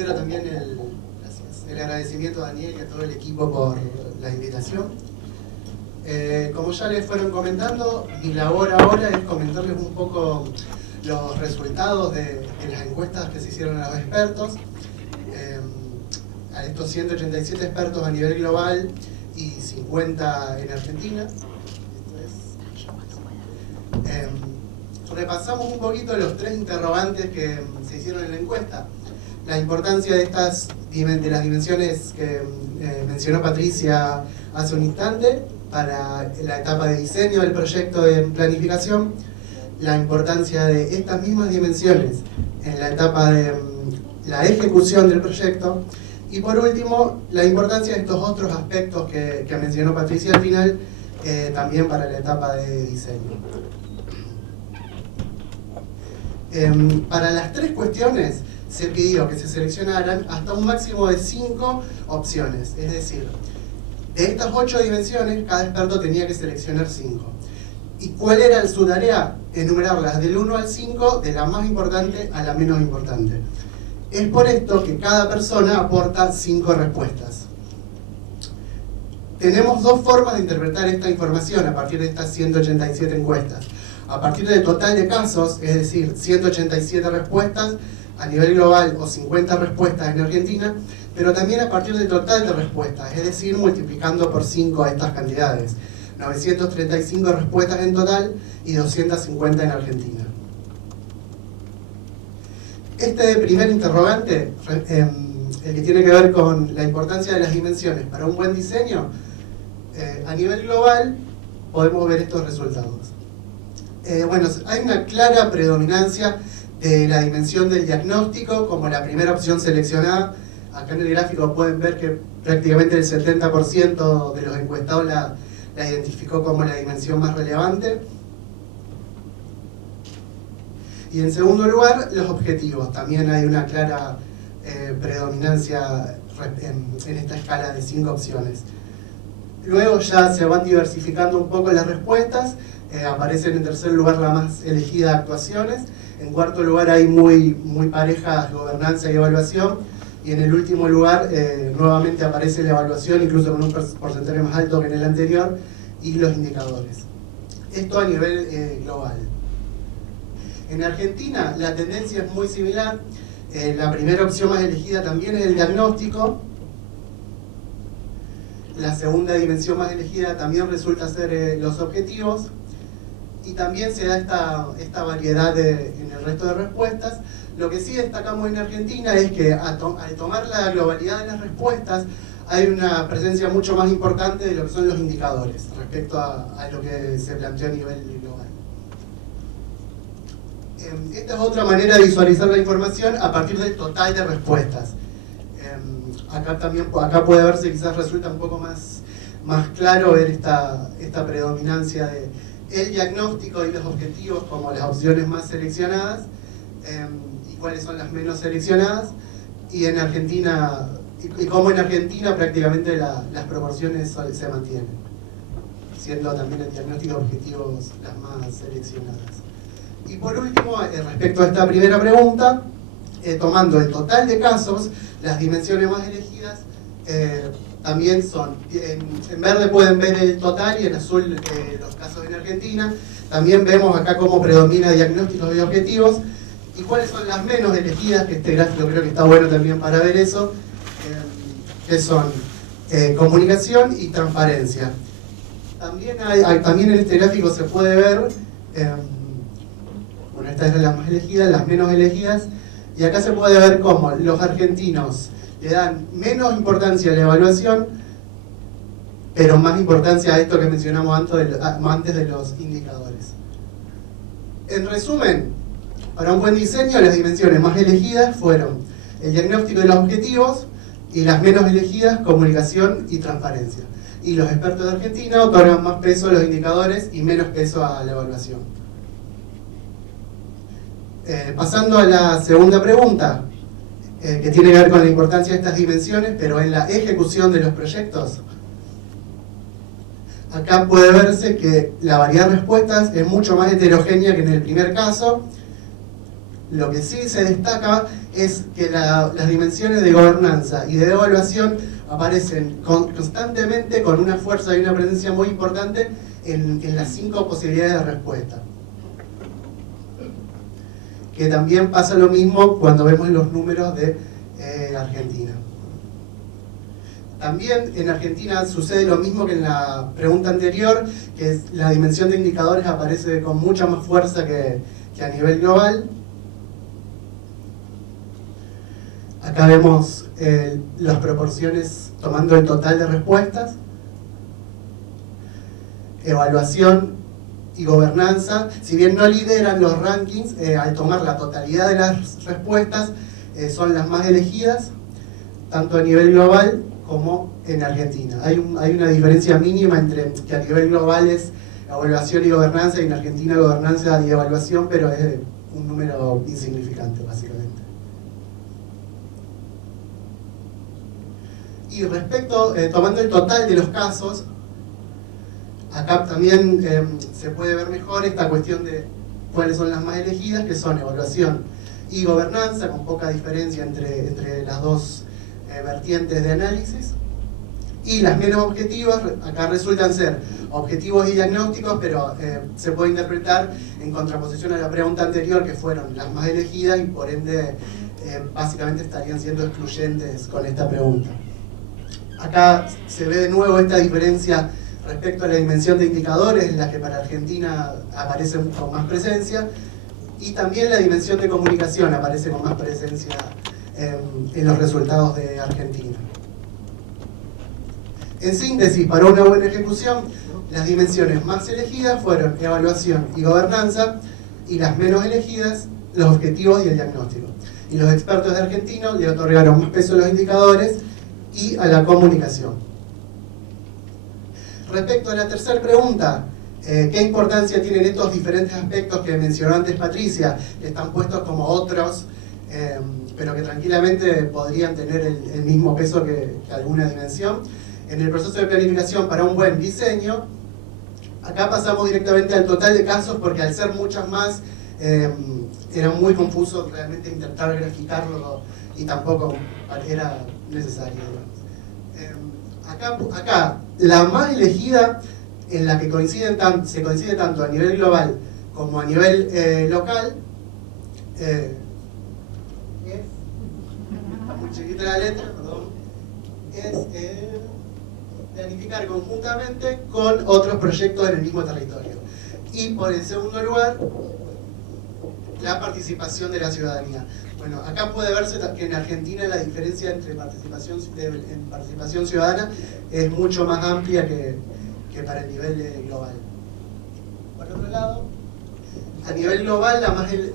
reitero también el agradecimiento a Daniel y a todo el equipo por la invitación. Como ya les fueron comentando, mi labor ahora es comentarles un poco los resultados de las encuestas que se hicieron a los expertos, a estos 187 expertos a nivel global y 50 en Argentina. Repasamos un poquito los tres interrogantes que se hicieron en la encuesta. La importancia de las dimensiones que mencionó Patricia hace un instante para la etapa de diseño del proyecto de planificación, la importancia de estas mismas dimensiones en la etapa de la ejecución del proyecto, y por último, la importancia de estos otros aspectos que mencionó Patricia al final, también para la etapa de diseño. Para las tres cuestiones se pidió que se seleccionaran hasta un máximo de 5 opciones, es decir, de estas 8 dimensiones, cada experto tenía que seleccionar 5. ¿Y cuál era su tarea? Enumerarlas del 1 al 5, de la más importante a la menos importante. Es por esto que cada persona aporta 5 respuestas. Tenemos dos formas de interpretar esta información a partir de estas 187 encuestas. A partir del total de casos, es decir, 187 respuestas a nivel global o 50 respuestas en Argentina, pero también a partir del total de respuestas, es decir, multiplicando por 5 estas cantidades. 935 respuestas en total y 250 en Argentina. Este primer interrogante, el que tiene que ver con la importancia de las dimensiones para un buen diseño, a nivel global podemos ver estos resultados. Bueno, hay una clara predominancia de la dimensión del diagnóstico como la primera opción seleccionada. Acá en el gráfico pueden ver que prácticamente el 70% de los encuestados la identificó como la dimensión más relevante. Y en segundo lugar, los objetivos. También hay una clara predominancia en esta escala de 5 opciones. Luego ya se van diversificando un poco las respuestas. Aparecen en tercer lugar la más elegida, actuaciones. En cuarto lugar hay muy parejas, gobernanza y evaluación. Y en el último lugar nuevamente aparece la evaluación, incluso con un porcentaje más alto que en el anterior, y los indicadores. Esto a nivel global. En Argentina la tendencia es muy similar. La primera opción más elegida también es el diagnóstico. La segunda dimensión más elegida también resulta ser los objetivos. Y también se da esta variedad en el resto de respuestas. Lo que sí destacamos en Argentina es que al tomar la globalidad de las respuestas hay una presencia mucho más importante de lo que son los indicadores respecto a lo que se planteó a nivel global. Esta es otra manera de visualizar la información a partir del total de respuestas. Acá puede verse, quizás resulta un poco más claro ver esta predominancia de el diagnóstico y los objetivos como las opciones más seleccionadas, y cuáles son las menos seleccionadas, y en Argentina, y cómo en Argentina prácticamente las proporciones se mantienen, siendo también el diagnóstico y objetivos las más seleccionadas. Y por último, respecto a esta primera pregunta, tomando el total de casos, las dimensiones más elegidas también son, en verde pueden ver el total y en azul los casos en Argentina. También vemos acá cómo predomina diagnósticos y objetivos y cuáles son las menos elegidas, que este gráfico creo que está bueno también para ver eso, que son comunicación y transparencia. También en este gráfico se puede ver, bueno, esta es la más elegida, las menos elegidas, y acá se puede ver cómo los argentinos le dan menos importancia a la evaluación, pero más importancia a esto que mencionamos antes de los indicadores. En resumen, para un buen diseño, las dimensiones más elegidas fueron el diagnóstico y los objetivos, y las menos elegidas, comunicación y transparencia. Y los expertos de Argentina otorgan más peso a los indicadores y menos peso a la evaluación. Pasando a la segunda pregunta, que tiene que ver con la importancia de estas dimensiones, pero en la ejecución de los proyectos. Acá puede verse que la variedad de respuestas es mucho más heterogénea que en el primer caso. Lo que sí se destaca es que las dimensiones de gobernanza y de evaluación aparecen constantemente con una fuerza y una presencia muy importante en las 5 posibilidades de respuesta. Que también pasa lo mismo cuando vemos los números de Argentina. También en Argentina sucede lo mismo que en la pregunta anterior, que es la dimensión de indicadores aparece con mucha más fuerza que a nivel global. Acá vemos las proporciones tomando el total de respuestas. Evaluación y gobernanza, si bien no lideran los rankings, al tomar la totalidad de las respuestas, son las más elegidas, tanto a nivel global como en Argentina. Hay una diferencia mínima entre que a nivel global es evaluación y gobernanza, y en Argentina gobernanza y evaluación, pero es un número insignificante, básicamente. Y respecto, tomando el total de los casos, acá también se puede ver mejor esta cuestión de cuáles son las más elegidas, que son evaluación y gobernanza, con poca diferencia entre las dos vertientes de análisis. Y las menos objetivas, acá resultan ser objetivos y diagnósticos, pero se puede interpretar en contraposición a la pregunta anterior, que fueron las más elegidas y por ende básicamente estarían siendo excluyentes con esta pregunta. Acá se ve de nuevo esta diferencia respecto a la dimensión de indicadores, en la que para Argentina aparece con más presencia, y también la dimensión de comunicación aparece con más presencia en los resultados de Argentina. En síntesis, para una buena ejecución, las dimensiones más elegidas fueron evaluación y gobernanza, y las menos elegidas, los objetivos y el diagnóstico. Y los expertos de Argentina le otorgaron más peso a los indicadores y a la comunicación. Respecto a la tercera pregunta, ¿qué importancia tienen estos diferentes aspectos que mencionó antes Patricia? Están puestos como otros, pero que tranquilamente podrían tener el mismo peso que alguna dimensión. En el proceso de planificación para un buen diseño, acá pasamos directamente al total de casos, porque al ser muchas más, era muy confuso realmente intentar graficarlo, y tampoco era necesario. Acá, la más elegida, en la que se coincide tanto a nivel global como a nivel local, está muy chiquita la letra, perdón, es planificar conjuntamente con otros proyectos en el mismo territorio. Y por el segundo lugar, la participación de la ciudadanía. Bueno, acá puede verse que en Argentina la diferencia entre participación ciudadana es mucho más amplia que para el nivel global. Por otro lado, a nivel global,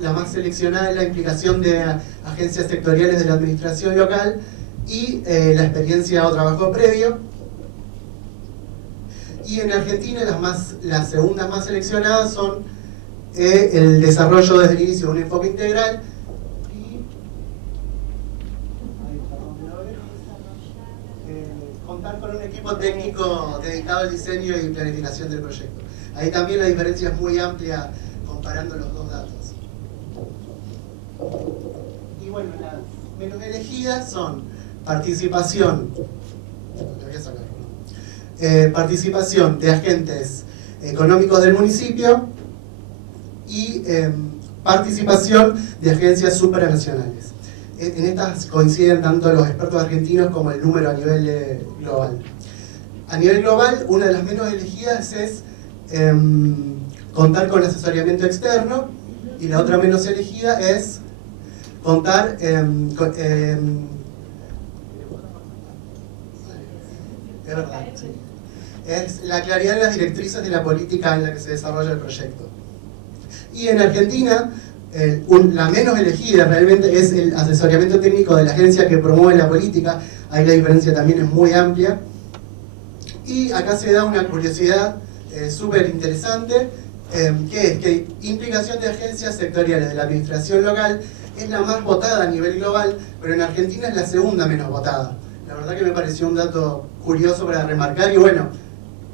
la más seleccionada es la implicación de agencias sectoriales de la administración local y la experiencia o trabajo previo. Y en Argentina las segundas más seleccionadas son el desarrollo desde el inicio de un enfoque integral y contar con un equipo técnico dedicado al diseño y planificación del proyecto. Ahí también la diferencia es muy amplia comparando los dos datos. Y bueno, las menos elegidas son participación, participación de agentes económicos del municipio y participación de agencias supranacionales. En estas coinciden tanto los expertos argentinos como el número a nivel global. A nivel global, una de las menos elegidas es contar con asesoramiento externo, y la otra menos elegida es contar es verdad, sí. Es la claridad en las directrices de la política en la que se desarrolla el proyecto. Y en Argentina, la menos elegida realmente es el asesoramiento técnico de la agencia que promueve la política. Ahí la diferencia también es muy amplia. Y acá se da una curiosidad súper interesante, que es que implicación de agencias sectoriales de la administración local es la más votada a nivel global, pero en Argentina es la segunda menos votada. La verdad que me pareció un dato curioso para remarcar y bueno,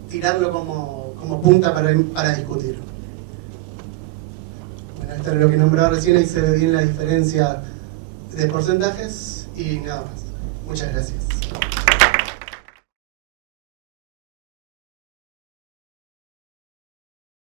tirarlo como punta para discutir. Bueno, Esto era lo que nombraba recién, ahí se ve bien la diferencia de porcentajes y nada más. Muchas gracias.